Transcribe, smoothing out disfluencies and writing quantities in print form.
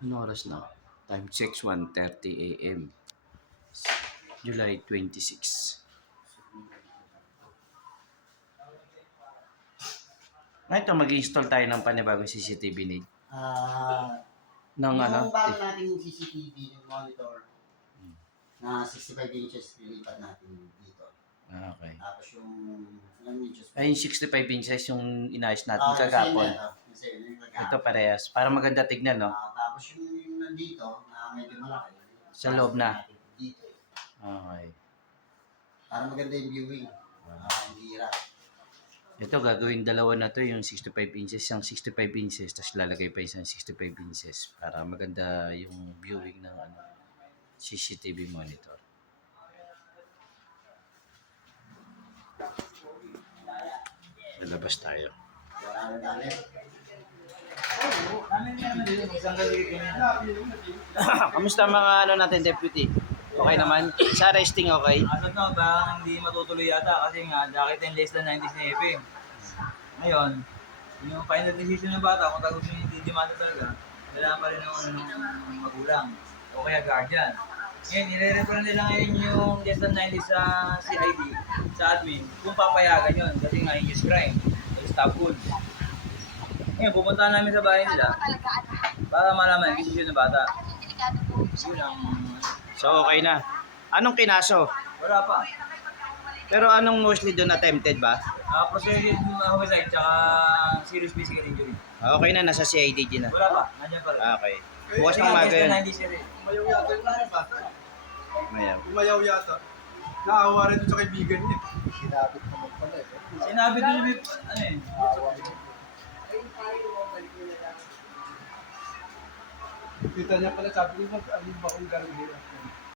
Ano oras na? Time check 1:30 AM. July 26. Ito, mag-install tayo ng panibagong CCTV ni ng yung ano? bago nating CCTV yung monitor na 65 inches lilipat natin dito. Okay. Tapos yung ilang inches? Ay, yung 65 inches yung inayos natin Yung kagapon. same yan, yung kagapon. Ito parehas. Para maganda tignan, no? Tapos yung nandito na medyo malaki. Sa loob na. Dito. Okay. Para maganda yung viewing. Hindi hirap. Ito, gagawin dalawa na to, yung 65 inches, yung 65 inches, tapos lalagay pa isang 65 inches para maganda yung viewing ng ano, CCTV monitor. Lalabas tayo. Kamusta mga ano natin, Deputy? Okay naman? Sa resting okay? Ano to ba, hindi matutuloy yata kasi nga dakit yung less than 90 na EP. Ngayon, yung final decision ng bata kung tagusin yung didimanda talaga, kailangan pa rin ng magulang o kaya guardian. Ngayon, nire-refer nila ngayon yung less than 90 sa CID, sa admin, kung papayagan yun kasi nga yung crime, stop food. Ngayon, pupunta namin sa bahay nila para malaman yung decision ng bata. Yun ang... So okay na. Anong kinaso? Wala pa. Pero anong mostly doon attempted ba? Proceeded homicide tsaka serious physical injury. Okay na, nasa CIDG na. Wala pa, nandiyan pa rin. Okay. Bukas ng maga yun. Umayaw yata yung nanay bata. Mayaw. Umayaw yata. Naawa rin doon sa kaibigan niya. Sinabit naman pala eh. Sinabi doon yung ano eh. Kita niya pala, sabi ko, alin ba kung gano'n